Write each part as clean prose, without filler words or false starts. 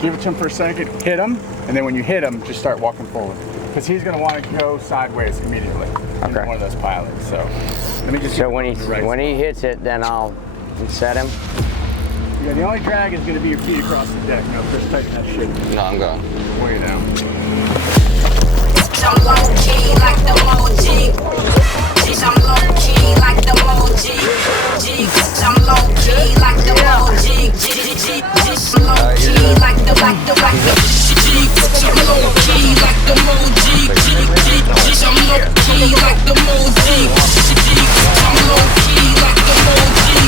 Give it to him for a second, hit him, and then when you hit him, just start walking forward. Because he's going to want to go sideways immediately. Okay. One of those pilots. So let me just. So when he hits it, then I'll set him. Yeah, the only drag is going to be your feet across the deck. No, Chris, tighten that shit. No, I'm going. Where you now? I'm low key like the emoji. I'm low key like the emoji. I'm low key like the emoji. I'm low key like the I'm low key like the emoji. I'm low key like the emoji. I'm low key like the emoji.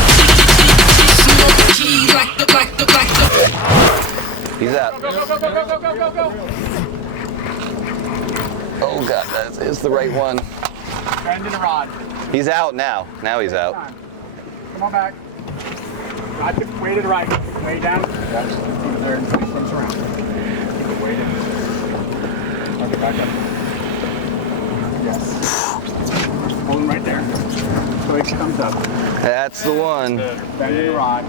Low key like the He's out. Go, go, go, go, go, go, go, go. Oh God, that is the right one. Bend in the rod. He's out now. Now he's out. Come on back. I took way to the right. Way down. That's there and he comes around. Way down. Okay, back up. Yes. Hold him right there. So he comes up. That's the one. Bend in the rod.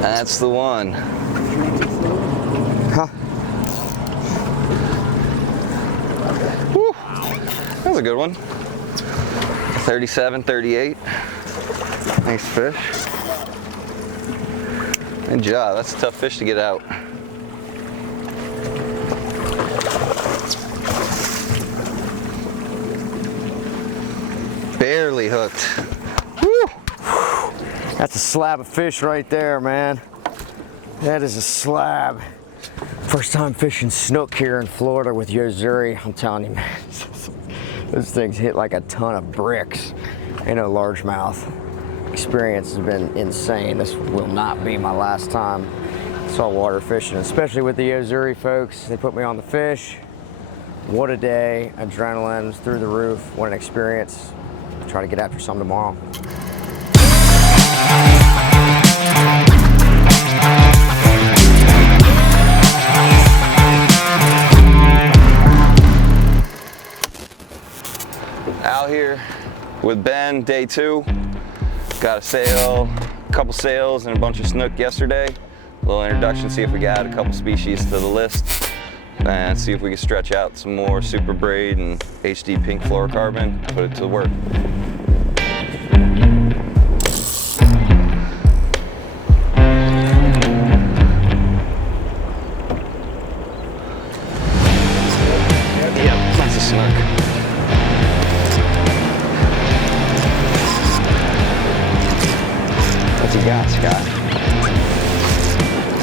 That's the one. Huh. Whew. That was a good one. 37, 38. Nice fish. Good job. That's a tough fish to get out. Barely hooked. Woo. That's a slab of fish right there, man. That is a slab. First time fishing snook here in Florida with Yo-Zuri. I'm telling you, man, those things hit like a ton of bricks. Ain't no largemouth. Experience has been insane. This will not be my last time saltwater fishing, especially with the Yo-Zuri folks. They put me on the fish. What a day. Adrenaline's through the roof. What an experience. Try to get after some tomorrow. Out here with Ben, day 2. Got a sail, a couple sails, and a bunch of snook yesterday. A little introduction, see if we got a couple species to the list, and see if we can stretch out some more super braid and HD pink fluorocarbon, put it to work. Yep, lots of snook. What you got, Scott?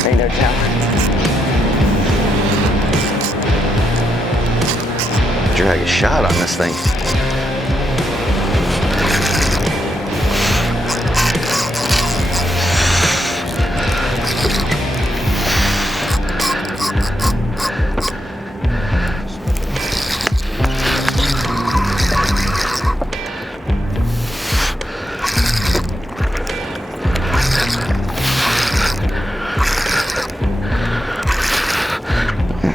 Ain't no telling. Drag a shot on this thing.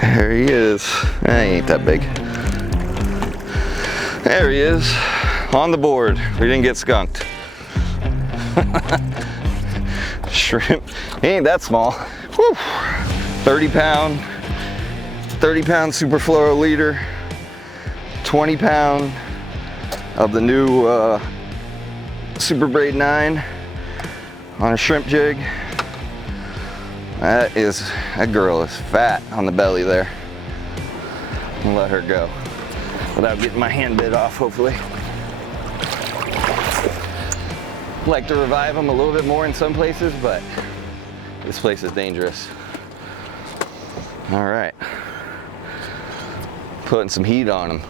There he is. He ain't that big. There he is, on the board. We didn't get skunked. Shrimp, he ain't that small. Whew. 30 pound super fluoro leader, 20 pound of the new Super Braid 9 on a shrimp jig. That girl is fat on the belly there. I'll let her go without getting my hand bit off, hopefully. Like to revive them a little bit more in some places, but this place is dangerous. All right, putting some heat on them.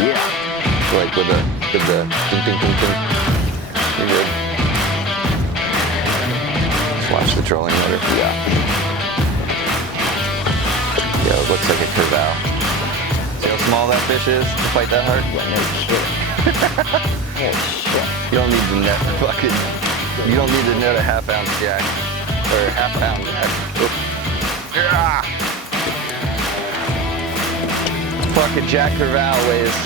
Yeah. Like with the ding, ding, ding, ding. You're good. Just watch the trolling motor. Yeah. Yeah, it looks like a curval. See how small that fish is to fight that hard? Yeah, no shit. No shit. You don't need to net fucking, you don't need to net a 1/2 ounce jack. or half pound jack. Oop. Yeah. Fucking Jack Crevalle weighs.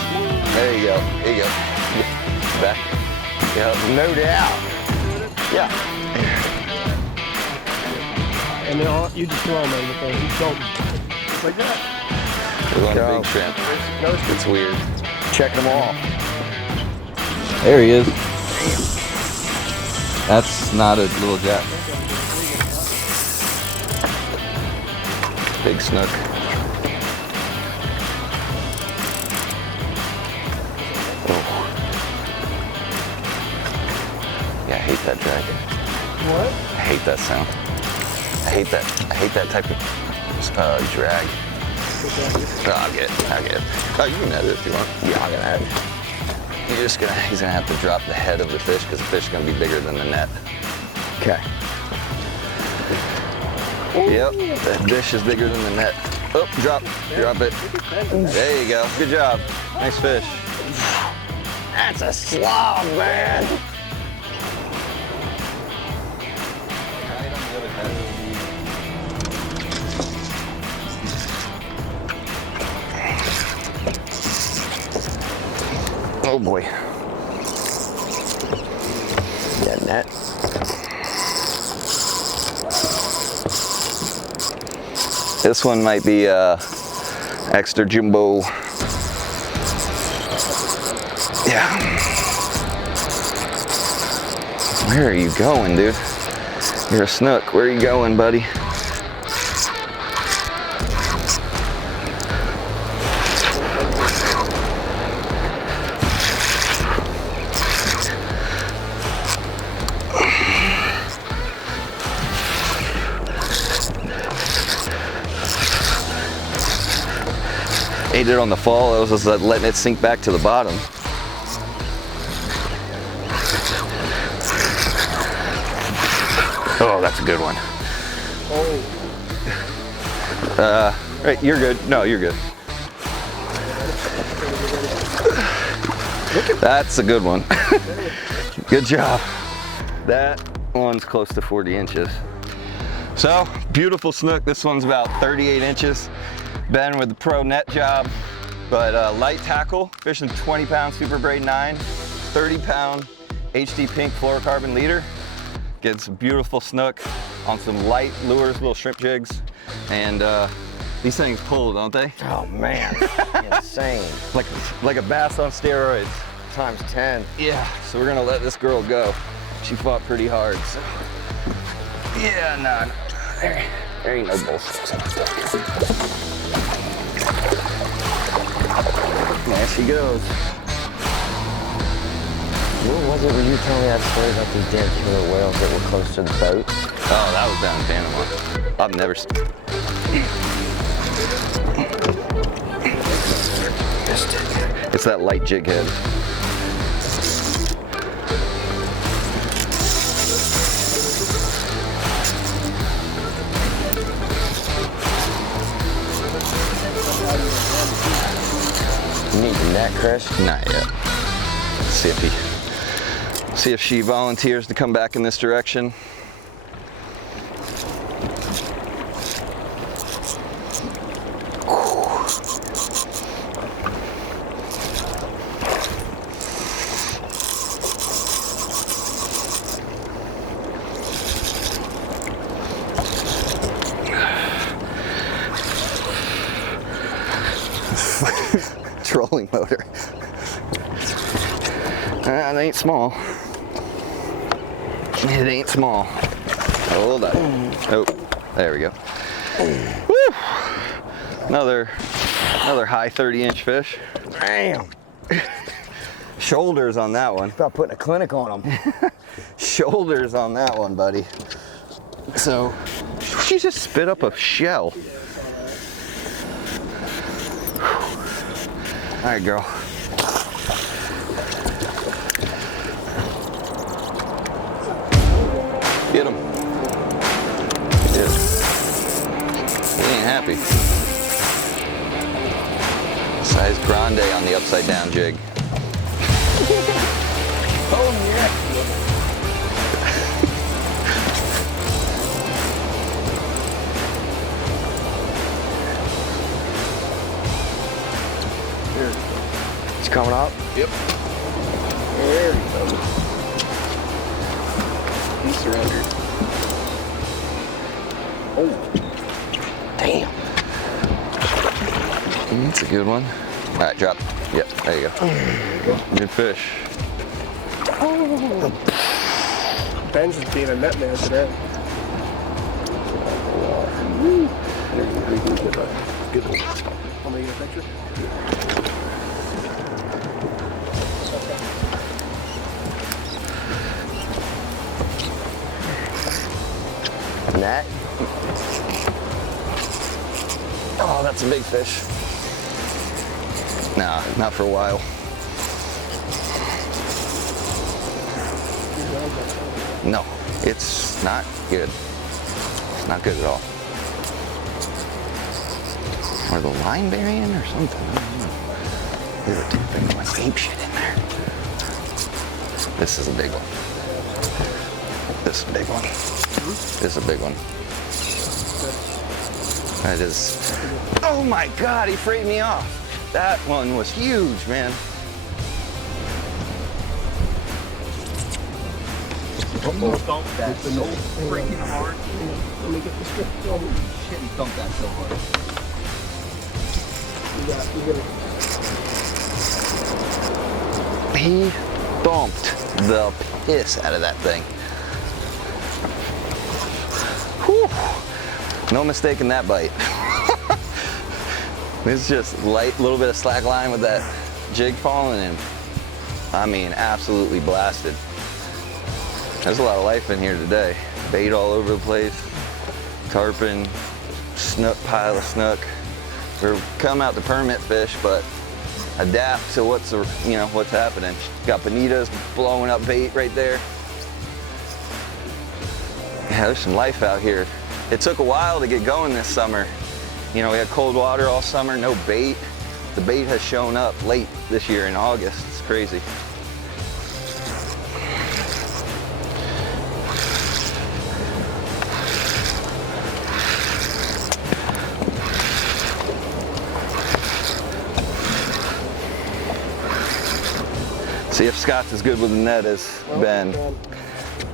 There you go. There you go. Back. Yep. No doubt. Yeah. And then you just throw them in the thing. You don't. Just like that. We're going to Go. big shrimp. It's weird. Checking them all. There he is. That's not a little jack. Big snook. Oh. Yeah, I hate that drag. What? I hate that sound. I hate that type of drag. Oh, I'll get it. Oh, you can edit if you want. Yeah, I'm gonna add it. He's gonna have to drop the head of the fish because the fish is gonna be bigger than the net. Okay. Yep, that dish is bigger than the net. Oh, drop it. There you go, good job. Nice fish. That's a slob, man. Oh boy. Yeah, net. This one might be extra jumbo. Yeah. Where are you going, dude? You're a snook. Where are you going, buddy? Ate it on the fall. I was just letting it sink back to the bottom. Oh, that's a good one. Right, you're good. No, you're good. That's a good one. Good job. That one's close to 40 inches. So, beautiful snook. This one's about 38 inches. Ben with the pro net job, but light tackle, fishing 20-pound Super Braid 9, 30-pound HD pink fluorocarbon leader. Gets a beautiful snook on some light lures, little shrimp jigs, and these things pull, don't they? Oh man, insane. Like a bass on steroids. Times 10. Yeah, so we're gonna let this girl go. She fought pretty hard, so. Yeah, no, there ain't no bullshit. There she goes. What was it when you told me that story about these damn killer whales that were close to the boat? Oh, that was down in Panama. I've never. It's that light jig head. You need the net, Chris? Not yet. Let's see if she volunteers to come back in this direction. Trolling motor. It ain't small. It ain't small. Hold up. Oh, there we go. Woo. Another high 30-inch fish. Damn. Shoulders on that one. About putting a clinic on them. Shoulders on that one, buddy. So, she just spit up a shell. All right, girl. Get him. Yeah. He ain't happy. Size grande on the upside down jig. Oh yeah. He's coming up. Yep. There he goes. He surrendered. Oh. Damn. That's a good one. All right, drop. Yep, there you go. Good fish. Oh. Ben's just being a net man today. Good one. Want me to get a picture? Net. Oh, that's a big fish. Nah, not for a while. No, it's not good. It's not good at all. Or the line burying or something. I don't know. There's a big one. Ape shit in there. This is a big one. This is a big one. This is a big one. That is. Oh my God, he frayed me off. That one was huge, man. Thump that so freaking hard. Let me get this strip. Holy shit, he thumped that so hard. He thumped the piss out of that thing. Whew. No mistaking that bite. It's just light, little bit of slack line with that jig falling in. I mean, absolutely blasted. There's a lot of life in here today. Bait all over the place, tarpon, snook, pile of snook. We're come out to permit fish, but adapt to what's happening. Got bonitas blowing up bait right there. Yeah, there's some life out here. It took a while to get going this summer. You know, we had cold water all summer, no bait. The bait has shown up late this year in August. It's crazy. See if Scott's as good with the net as Ben.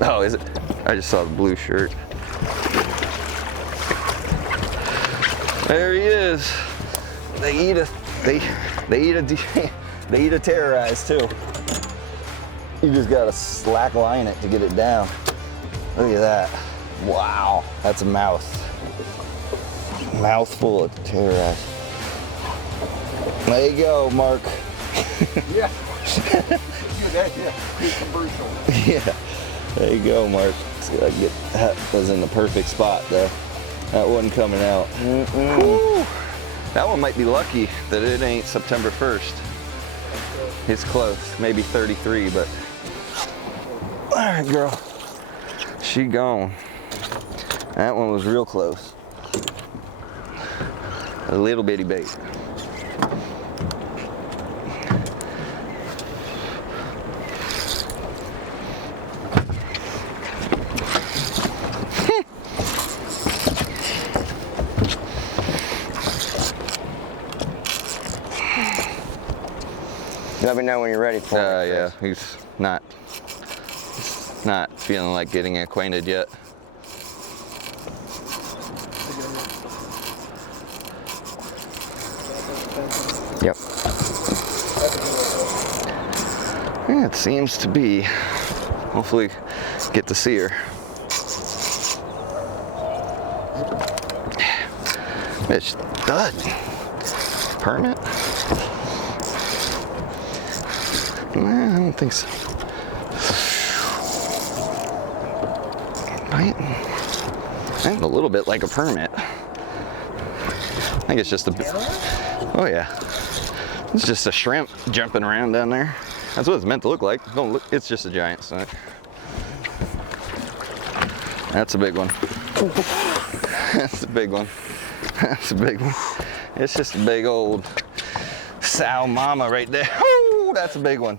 Oh, is it? I just saw the blue shirt. There he is. They eat a terrorize too. You just gotta slack line it to get it down. Look at that. Wow, that's a mouth. Mouthful of terrorize. There you go, Mark. Yeah. Good commercial. Yeah, there you go, Mark. See, I get that was in the perfect spot though. That wasn't coming out. Woo. That one might be lucky that it ain't September 1st. It's close, maybe 33, but all right, girl. She gone. That one was real close. A little bitty bait. Let me know when you're ready for it. Yeah, he's not feeling like getting acquainted yet. Yep. Yeah, it seems to be. Hopefully get to see her. Bitch, dud. Permit? Nah, I don't think so. Right? And a little bit like a permit. I think it's just a bit. Oh yeah. It's just a shrimp jumping around down there. That's what it's meant to look like. Don't look. It's just a giant snook. That's a big one. That's a big one. That's a big one. It's just a big old sow mama right there. Oh, that's a big one.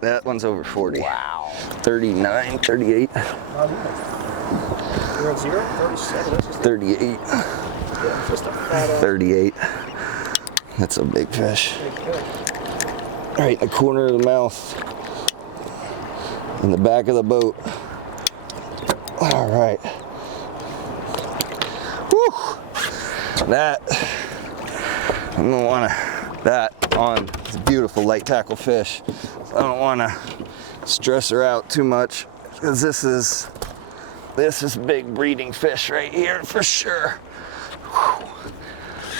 That one's over 40. Wow. 39, 38. You're at 0? 37. That's just 38. just a fat 38. That's a big fish. big fish. right in the corner of the mouth, in the back of the boat. All right. Whew. That, I'm gonna wanna, that on, it's a beautiful light tackle fish. So I don't wanna stress her out too much, because this is big breeding fish right here for sure. Whew.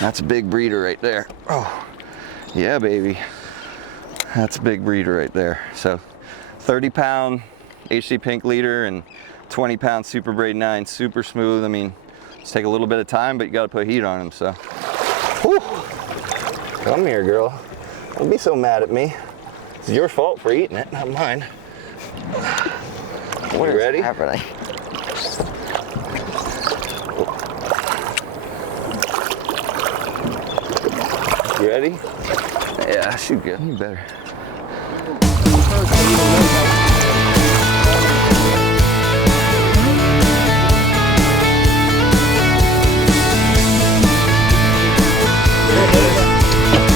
That's a big breeder right there. Oh, yeah, baby. That's a big breeder right there. So 30-pound HD pink leader and 20-pound Super Braid 9, super smooth. I mean, it's take a little bit of time, but you got to put heat on them. So, whew. Come here, girl. Don't be so mad at me. It's your fault for eating it, not mine. What You ready? is happening? You ready? Yeah, she's good. You better.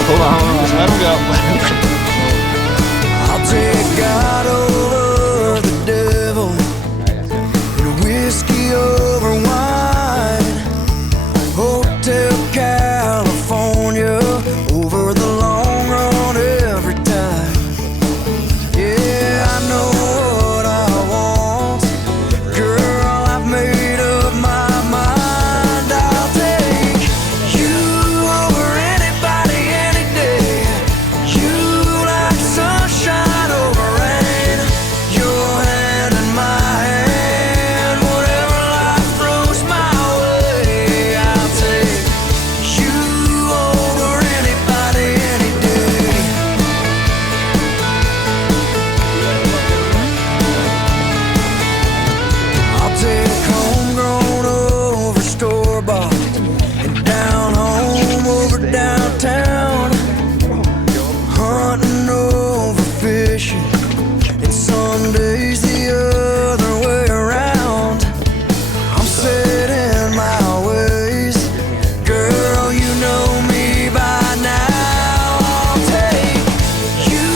Hold on, just let him go. I'll take God over the devil and whiskey over wine. Hotel California over the long run every time. Yeah, I know what I want. Girl, I've made up my mind. I'll take you over anybody any day. You like sunshine over rain. Your hand in my hand. Whatever life throws my way, I'll take you over anybody any day. I'll take homegrown over store-bought and down home over downtown. Hunting over fishing and some days the other way around. I'm set in my ways. Girl, you know me by now. I'll take you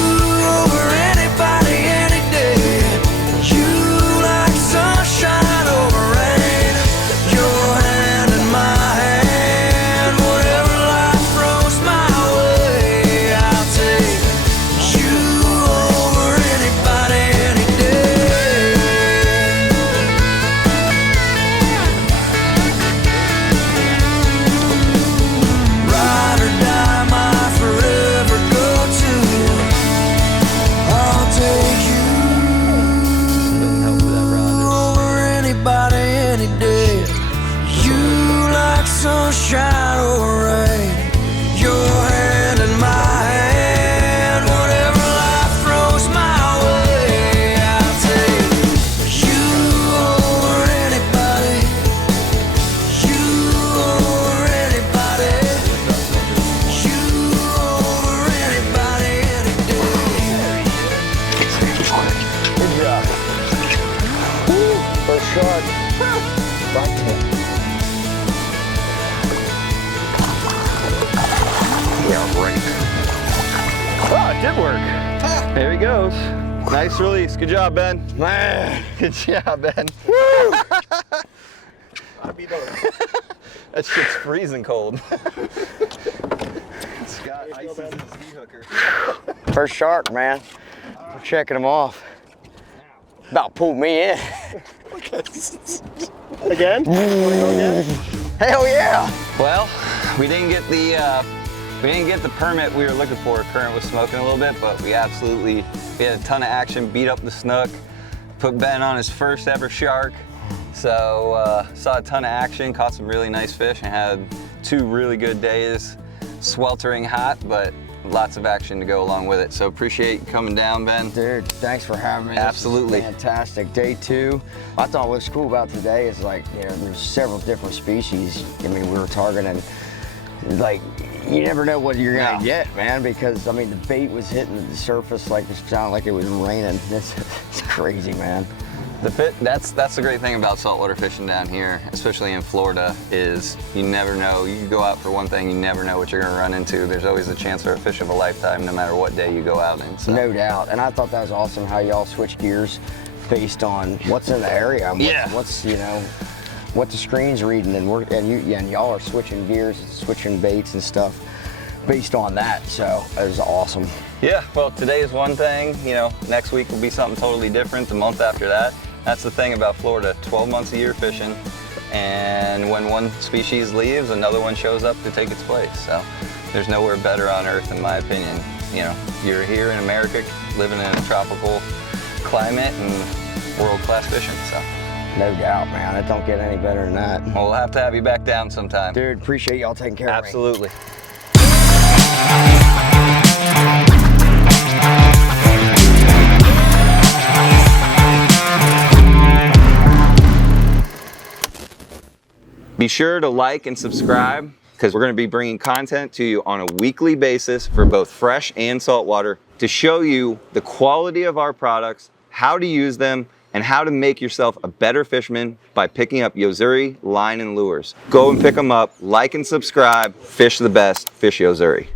over anybody any day. You like sunshine over rain. Your hand in my hand. Whatever life throws my way, I'll take you over anybody any day. Ride or die, my forever go-to. I'll take you over anybody any day. You like sunshine over rain. Your hand in my hand. Whatever life throws my way, I'll take you over anybody. You over anybody. You over anybody any day. Good job. Woo, first shark. Right there. Oh, it did work. There he goes. Nice release. Good job, Ben. Man, good job, Ben. Woo! That shit's freezing cold. Scott ices his D-hooker. First shark, man. We're checking him off. About pulled me in. Again? Hell yeah! Well, we didn't get the permit we were looking for. Current was smoking a little bit, but we had a ton of action, beat up the Snook, put Ben on his first ever shark. So saw a ton of action, caught some really nice fish, and had 2 really good days. Sweltering hot, but lots of action to go along with it. So appreciate you coming down, Ben. Dude, thanks for having me. This Absolutely. is fantastic. Day 2. I thought what's cool about today is like, you know, there's several different species. I mean, we were targeting, like, you never know what you're gonna get, man, because I mean, the bait was hitting the surface like it sounded like it was raining. It's crazy, man. That's the great thing about saltwater fishing down here, especially in Florida, is you never know. You go out for one thing, you never know what you're going to run into. There's always a chance for a fish of a lifetime, no matter what day you go out in. So. No doubt. And I thought that was awesome how y'all switch gears based on what's in the area and what's you know, what the screen's reading, and y'all are switching gears, switching baits and stuff based on that. So it was awesome. Yeah, well, today is one thing, you know, next week will be something totally different, the month after that. That's the thing about Florida, 12 months a year fishing, and when one species leaves, another one shows up to take its place. So there's nowhere better on earth, in my opinion. You know, you're here in America, living in a tropical climate and world-class fishing, so. No doubt, man. It don't get any better than that. Well, we'll have to have you back down sometime. Dude, appreciate y'all taking care of me. Absolutely. Be sure to like and subscribe, because we're going to be bringing content to you on a weekly basis for both fresh and saltwater to show you the quality of our products, how to use them, and how to make yourself a better fisherman by picking up Yo-Zuri line and lures. Go and pick them up, like and subscribe, fish the best, fish Yo-Zuri.